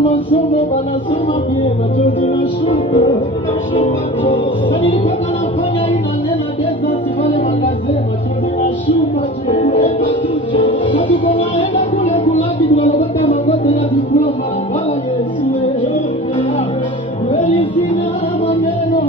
masomo wanasema pia machozi na shuka. Nilikuwa nafanya inanena desert wale wanasema machozi na shuka. Hatuko naenda kule kulaki tunalopata magote na vikula mara Yesu. Kweli sina maneno.